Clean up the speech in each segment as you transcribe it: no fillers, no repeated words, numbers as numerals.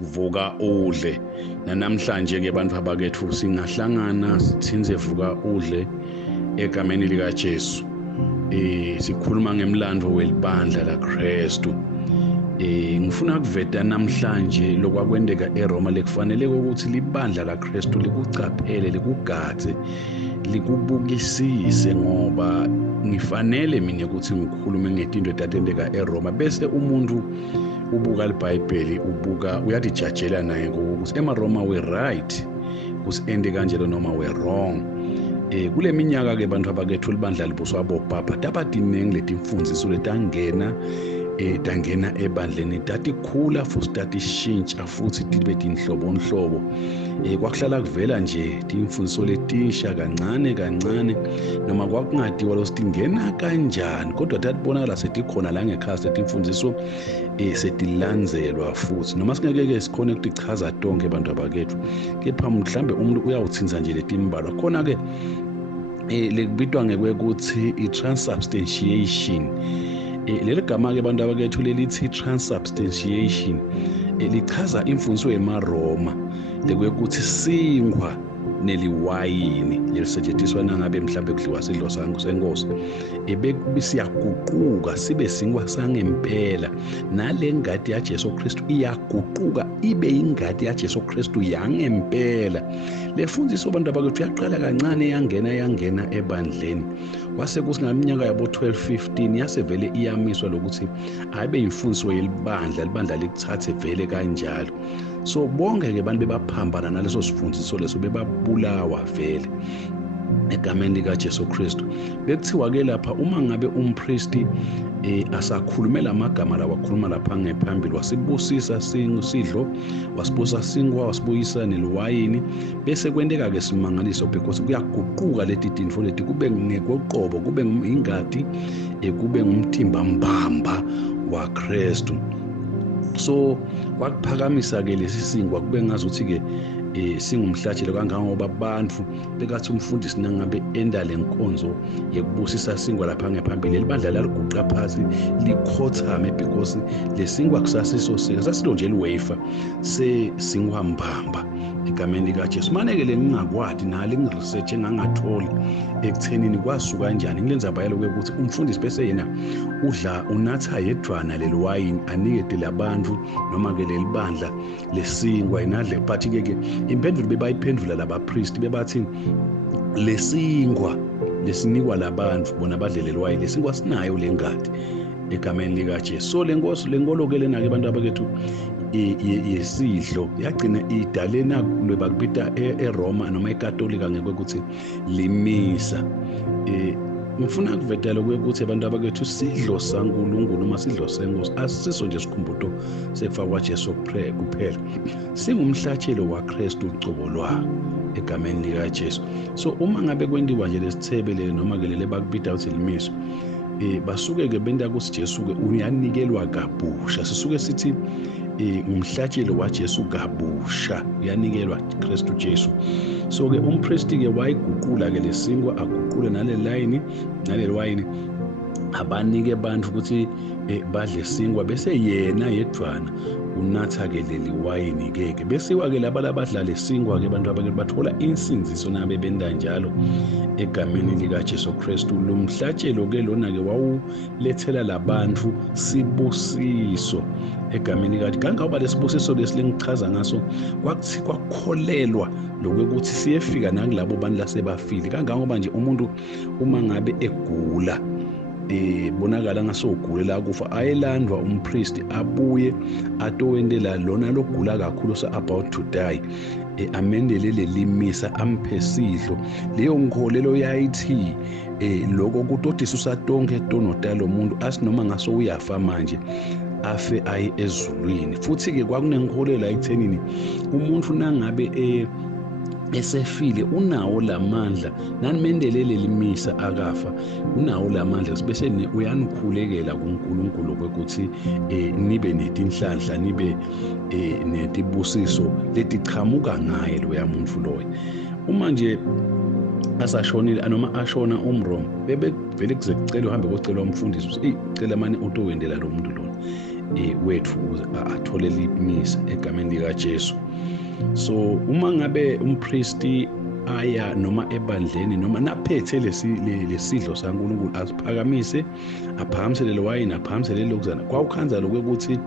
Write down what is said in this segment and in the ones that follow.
vuka udle. Namhlanje ke bantu abakethu singahlangana sithinze vuka udle egameni lika Jesu. Sikhuluma ngemlando welibandla laKristu. Ngifuna ukuveta namhlanje lokwakwendeka eRoma lekufanele ukuthi libandla laKristu likucaphele likugadze likubukisise ngoba ngifanele mina ukuthi ngikhulume ngezinto etatendeka eRoma bese umuntu ubuka iBhayibheli uyadijajela naye ukuthi eMaroma we right kusende kanjalo noma we wrong. Kule minyaka ke bantu abakethu libandla libuswa bobaba tabadinenge letimfundiso letangena tangena ebandleni tatikhula futhi tatishintsha futhi tibe tinhlobonhlobo. Kwakuhlala kuvela nje timfundiso letisha kancane noma kwakungadiwa lo sitingena kanjani kodwa tatibonakala setikhona la ngekhaya setimfundiso setilandzelwa futhi noma singeke sikhone ukuchaza tonke abantu abakethu kepha mhlambe umuntu uyawuthinza nje letimbalwa khona ke lekubitwa ngekuthi i-transubstantiation. Leli gama ke abantu abakethu lelithi transubstantiation lichaza imfundiso yeMaroma lekuthi singwa neliwayini lelisetshenziswa nangabe mhlambe kudliwa sidlo senkosi siyaguquka sibe singwa sangempela nale ngadi yaJesu Kristu iyaguquka ibe ingadi yaJesu Kristu yangempela. Lefundiso abantu abakethu yaqala kancane yangena ebandleni kwase kusingaminyaka yabo 12-15 yasevele iyamiswa lokuthi ayibe imfundiso libandla likuthathe vele kanjalo. So bonke ke abantu bebaphambana naleso sifundiso leso bebabulawa vele egameni lika Jesu Kristu. Bekuthiwa ke lapha uma ngabe umpristi asakhulumela amagama lawa wakhuluma lapha ngephambili wasibusisa sidlo wasibusa singwa wasibuyisa neliwayini bese kwendeka ke simangaliso because kuyaguquka leti tinfo leti kube ngekoqobo kube ingadi kube ngumthimba mbamba waKristu. So kwakuphakamisa ke lesi singwa kube ngazuthi ke singumhlatshelo kangangoba abantu bekathi umfundisi nangabe enda lenkonzo yekubusisa singwa lapha ngephambili libandla laliguqa phansi likhothame because lesingwa kusasiso sasilo nje liwafer singwa mbamba egameni lika Jesu. Maneke lengingakwadi nalo ngiresearch engangatholi ekuthenini kwasuka kanjani ngilenza bayalo ukuthi umfundisi bese yena udla unatha yedwana leliwayini anikete labantu noma ke lelibandla lesingwa inadle but ke impendulo bebayiphendula labapriest bebathi lesingwa lesinikwa labantu bona badlele liwayini lesingwa sinayo lengadi egameni lika Jesu. So lenkolo ke lena ke abantu abakethu yesidlo yagcina idalena lwebakubita eRoma noma eKatolika ngekuthi limisa. Ngifuna ukuvetela ukuthi abantu abakethu sidlo saNkulunkulu noma sidlo senkosi asiso nje isikhumbuzo sekufa kwaJesu kuphela singumhlatshelo waKristu ucobo lwa egameni lika Jesu. So uma ngabe kwendiwa nje lesithebele noma ke lele bakubita uthi limiso basuke ke benda kusiJesu ke uyanikelwa kabusha sisuke sithi umhlatshelo waJesu kabusha uyanikelwa Kristu Jesu. So ke umpristi ke wayiguqula ke lesingwa aguqule naleliwayini abanike abantu ukuthi badle singwa bese yena yedwana unatha ke leliwayini ke bese wa ke labadla lesingwa ke abantu abake bathola insinziso nabe benda njalo egameni lika Jesu Kristu. Lo mhlatshelo ke lona ke wawulethela labantu sibusiso egameni lika kangakuba lesibusiso lesingichaza ngaso kwakukholelwa lokuthi siyefika nakulabo bantu lasebafile kangakuba nje umuntu uma ngabe egula bonakala ngasogula kufa ayelandwa umpriest abuye atowendela lona logula kakhulu so about to die amendelele limisa amphezidlo leyo nkholelo yayithi lokho kutodisa usatonke tonotalo umuntu asinoma ngaso uyafa manje afe ayi ezulwini. Futhi ke kwakunenkolelo ayithenini umuntu nangabe esefile unawo lamandla nanimendelele limisa akafa unawo lamandla sibese uyanikhulekela kuNkulunkulu ukuthi nibe netinhlanhla nibe netibusiso letichamuka ngaye loya muntu loyo. Uma nje asashonile noma ashona umRoma bebevele kuze kucela uhambe kocela umfundisi cela manje utowendela lo muntu lona wethu athole liphimisa egameni likaJesu. So uma ngabe umpristi aya noma ebandleni noma naphethe lesidlo saNkulunkulu asiphakamise, aphakamisele lewayini, aphakamisele lokuzana, kwawukhanza lokuthi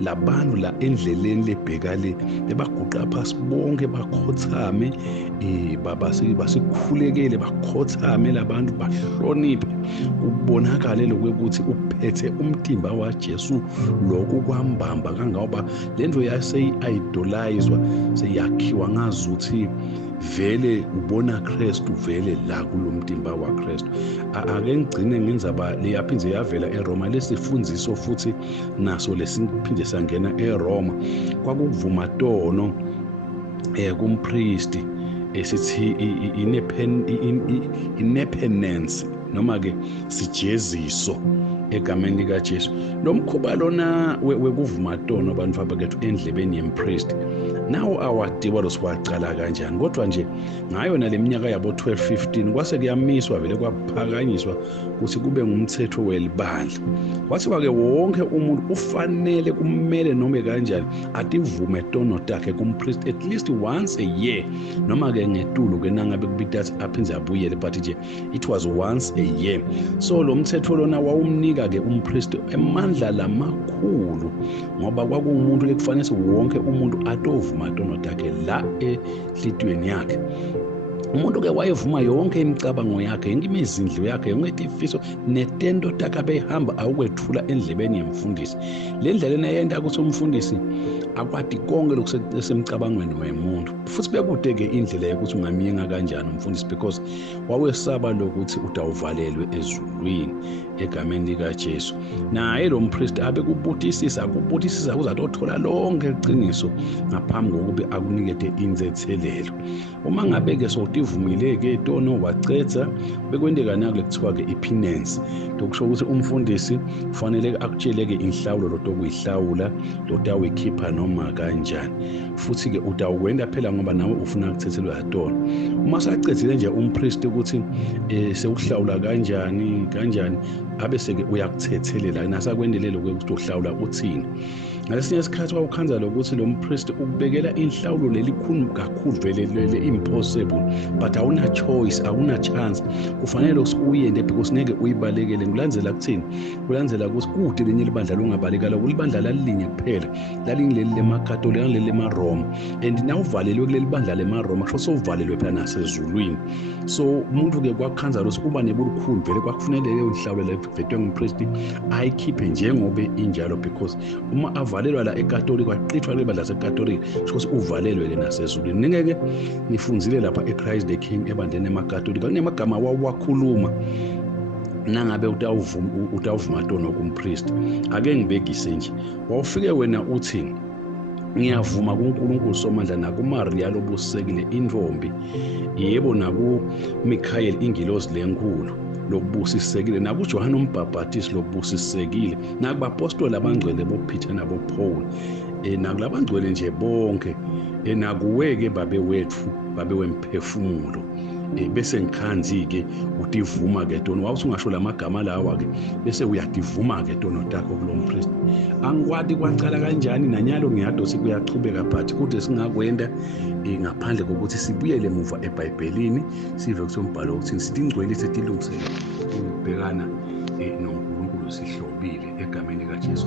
labantu la endleleni lebheka le bebaguqa phasi bonke bakhothame, basikhulekele bakhothame labantu bahloniphe, kubonakale lokuthi uphethe umtimba waJesu, lokhu kwambamba kangoba lento yaseyi-idolizwa, seyakhiwa ngazuthi vele ubona Kristu vele la kulomtimba waKristu. Ake ngigcine ngenzaba leyaphinze yavela eRoma lesifundiso futhi naso lesiphinde sangena eRoma. Kwakuvuma tono kumpristi esithi inepenance noma ke sijeziso egameni likaJesu. Lo mkhuba lona wekuvuma tono abantu abakethu endlebeni yempriest nawo awadiwa losiwaqala kanjani, kodwa nje ngayo naleminyaka yabo 12-15 kwase kuyamiswa vele kwaphakanyiswa ukuthi kube ngumthetho welibandla. Kwathiwa ke wonke umuntu ufanele kumele noma kanjani ativume tono takhe kumpriest at least once a year, noma ke ngetulu ke nangabe kubita aphinze abuyele, but nje it was once a year. So lo mthetho lona wawumnika ke umpriest emandla lamakhulu, ngoba kwakuumuntu lekufanele wonke umuntu atovuma tono takhe la enhlitiyweni yakhe. Umuntu ke wayevuma yonke imicabango yakhe, yonke imizindlo yakhe, yonke ifiso netento takhe abehamba awukwethula endlebeni yemfundisi. Le ndlela yenta ukuthi umfundisi akwadi konke lokusemcabangweni wemuntu, futhi bekude ke indlela yokuthi ungamyenga kanjani umfundisi, because wawesaba lokuthi utawuvalelwe ezulwini egameni likaJesu. Naye lo mpriest abe kubutisisa kuzatothola lonke iqiniso ngaphambi kokuba akunikete inzethelelo. Uma ngabe ke sotivumile ke tono wacetha, bekwendeka nakule kuthiwa ke ipenance, lokusho ukuthi umfundisi kufanele akutshele ke inhlawulo lokuyihlawula, lotawikhipha noma kanjani, futhi ke utawukwenda phela ngoba nawe ufuna ukuthethelwa yatona. Uma sacedzile nje umpriest ukuthi sewuhlawula kanjani abese ke uyakuthethelela nasakwendelele ukuthi uhlawula uthini. Ngalesinye isikhathi kwawukhanza lokuthi lo mpriest ukubekela inhlawulo lelikhulu kakhulu vele impossible, but awuna choice, awuna chance, kufanele ukuthi uyende because ngeke uyibalekele. Ngilandzela kuthini? Kulandzela ukuthi kude lenye libandla longabalekala, kulibandla lalinye kuphela, lalingileli lemakatolika leli lemaroma, and nawuvalelwe kuleli bandla lemaroma kusho sowuvalelwe phela nasezulwini. So umuntu ke kwakhanza ukuthi uba nebulukhulu vele kwakufanele leyo inhlawulo levetwe ngumpriest ayikhiphe njengobe injalo, because uma valelwa la ekatolika waqithwa lebandla lasekatolika ukuthi uvalelwe ke nasezulwini. Ngeke nifunzile lapha eChrist the King ebandleni emakatolika kunemagama wawakhuluma nangabe utawuvuma tono kumpriest. Ake ngibekise nje, wawufike wena uthi ngiyavuma kuNkulunkulu Somandla nakuMaria lobusekile intombi, yebo nakuMichael ingilosi lenkulu lokubusisekile, nakuJohane uMbhaphatisi lokubusisekile, nakubapostoli abangcwele boPeter naboPaul, nakulabangcwele nje bonke, nakuweke babe wethu babe wemphefumulo. Bese ngikhanzi ke utivuma ke tono, wawuthi ungasho lamagama lawa ke bese uyativuma ke tono takho kulo mpriest. Angikwadi kwacala kanjani nanyalo ngiyadosi kuyachubeka but kude singakwenda ngaphandle kokuthi sibuyele emuva eBhayibhelini sive ukuthi umbhalo uthini, sithi ingcwele setilungisele ukubhekana noNkulunkulu sihlobile egameni likaJesu.